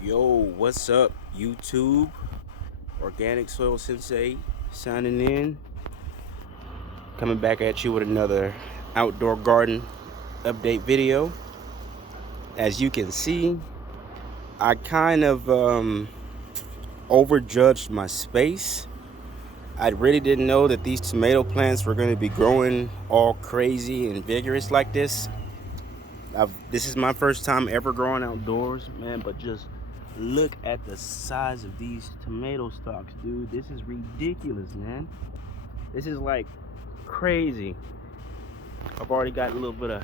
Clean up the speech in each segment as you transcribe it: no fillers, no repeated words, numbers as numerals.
Yo, what's up, YouTube? Organic Soil Sensei signing in. Coming back at you with another outdoor garden update video. As you can see, I kind of overjudged my space. I really didn't know that these tomato plants were going to be growing all crazy and vigorous like this. This is my first time ever growing outdoors, man, but just look at the size of these tomato stalks, dude. This is ridiculous, man. This is like crazy. I've already got a little bit of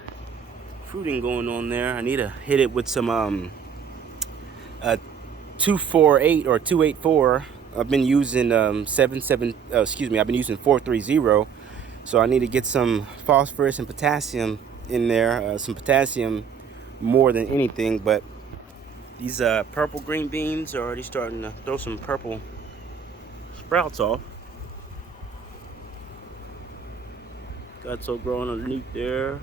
fruiting going on there. I need to hit it with some 248 or 284. I've been using 77 excuse me, I've been using 430. So I need to get some phosphorus and potassium in there, some potassium more than anything. But these purple green beans are already starting to throw some purple sprouts off. Got some growing underneath there.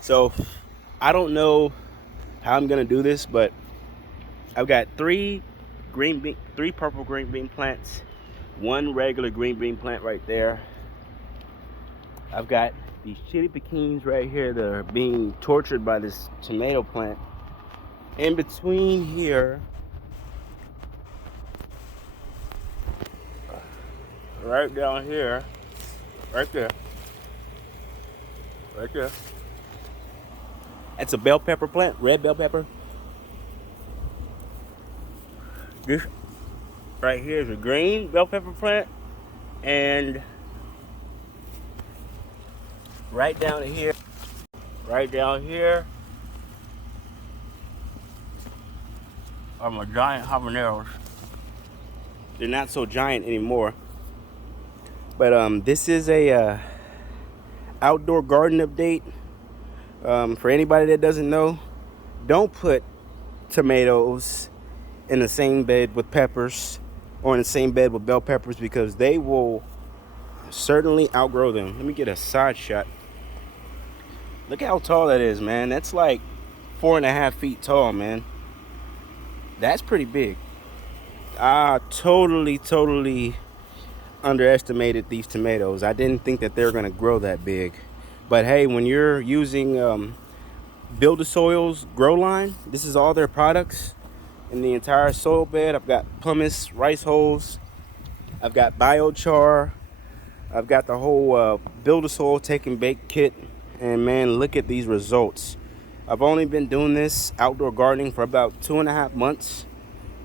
So I don't know how I'm gonna do this, but I've got three purple green bean plants, one regular green bean plant right there. I've got these chili pekins right here that are being tortured by this tomato plant. In between here, right down here, right there, right there. That's a bell pepper plant, red bell pepper. This right here is a green bell pepper plant, and right down here are my giant habaneros. They're not so giant anymore. But this is a outdoor garden update. For anybody that doesn't know, don't put tomatoes in the same bed with peppers or in the same bed with bell peppers, because they will certainly outgrow them. Let me get a side shot. Look how tall that is, man. That's like 4.5 feet tall, man. That's pretty big. I totally underestimated these tomatoes. I didn't think that they're gonna grow that big. But hey, when you're using Build-A-Soil's Grow Line, this is all their products in the entire soil bed. I've got pumice, rice hulls, I've got biochar, I've got the whole Build-A-Soil Take and Bake kit. And man, look at these results. I've only been doing this outdoor gardening for about 2.5 months,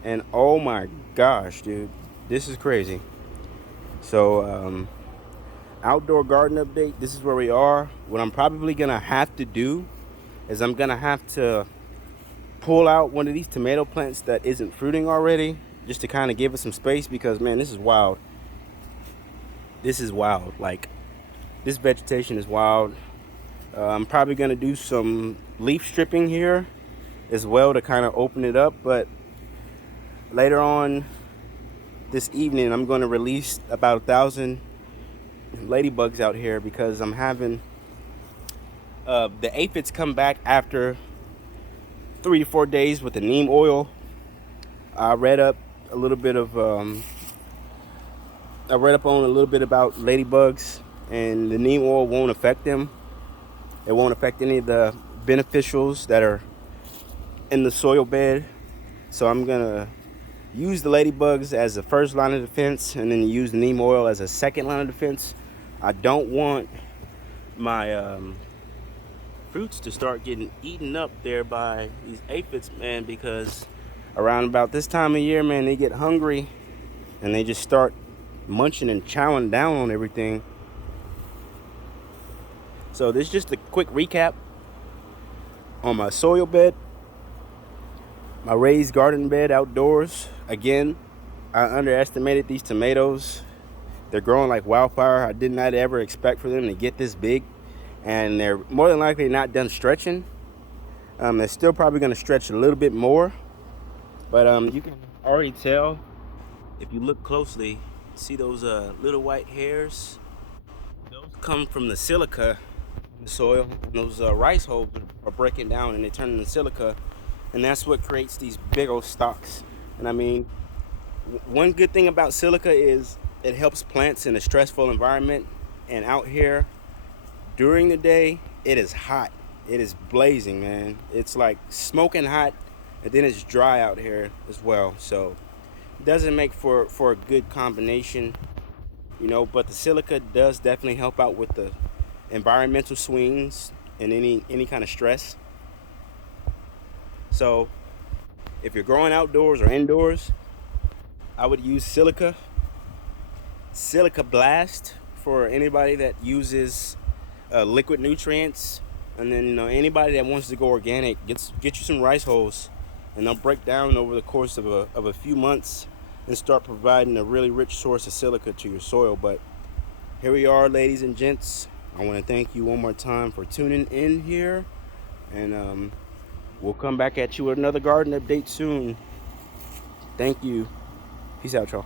and oh my gosh, dude, this is crazy. So outdoor garden update, this is where we are. What I'm probably gonna have to do is I'm gonna have to pull out one of these tomato plants that isn't fruiting already, just to kind of give it some space, because man, this is wild. This is wild. Like, this vegetation is wild. I'm probably gonna do some leaf stripping here as well to kind of open it up. But later on this evening, I'm going to release about 1,000 ladybugs out here, because I'm having the aphids come back after 3 to 4 days with the neem oil. I read up on a little bit about ladybugs, and the neem oil won't affect them. It won't affect any of the beneficials that are in the soil bed. So I'm gonna use the ladybugs as the first line of defense, and then use the neem oil as a second line of defense. I don't want my fruits to start getting eaten up there by these aphids, man, because around about this time of year, man, they get hungry and they just start munching and chowing down on everything. So this is just a quick recap on my soil bed, my raised garden bed outdoors. Again, I underestimated these tomatoes. They're growing like wildfire. I did not ever expect for them to get this big, and they're more than likely not done stretching. They're still probably going to stretch a little bit more, but you can already tell if you look closely. See those little white hairs? Those come from the silica the soil. And those rice hulls are breaking down and they turn into silica, and that's what creates these big old stalks. And I mean, one good thing about silica is it helps plants in a stressful environment. And out here during the day, it is hot. It is blazing, man. It's like smoking hot, and then it's dry out here as well. So it doesn't make for a good combination, you know. But the silica does definitely help out with the environmental swings and any kind of stress. So if you're growing outdoors or indoors, I would use Silica Blast for anybody that uses liquid nutrients. And then, you know, anybody that wants to go organic, get you some rice hulls, and they'll break down over the course of a few months and start providing a really rich source of silica to your soil. But here we are, ladies and gents. I want to thank you one more time for tuning in here, and we'll come back at you with another garden update soon. Thank you. Peace out, y'all.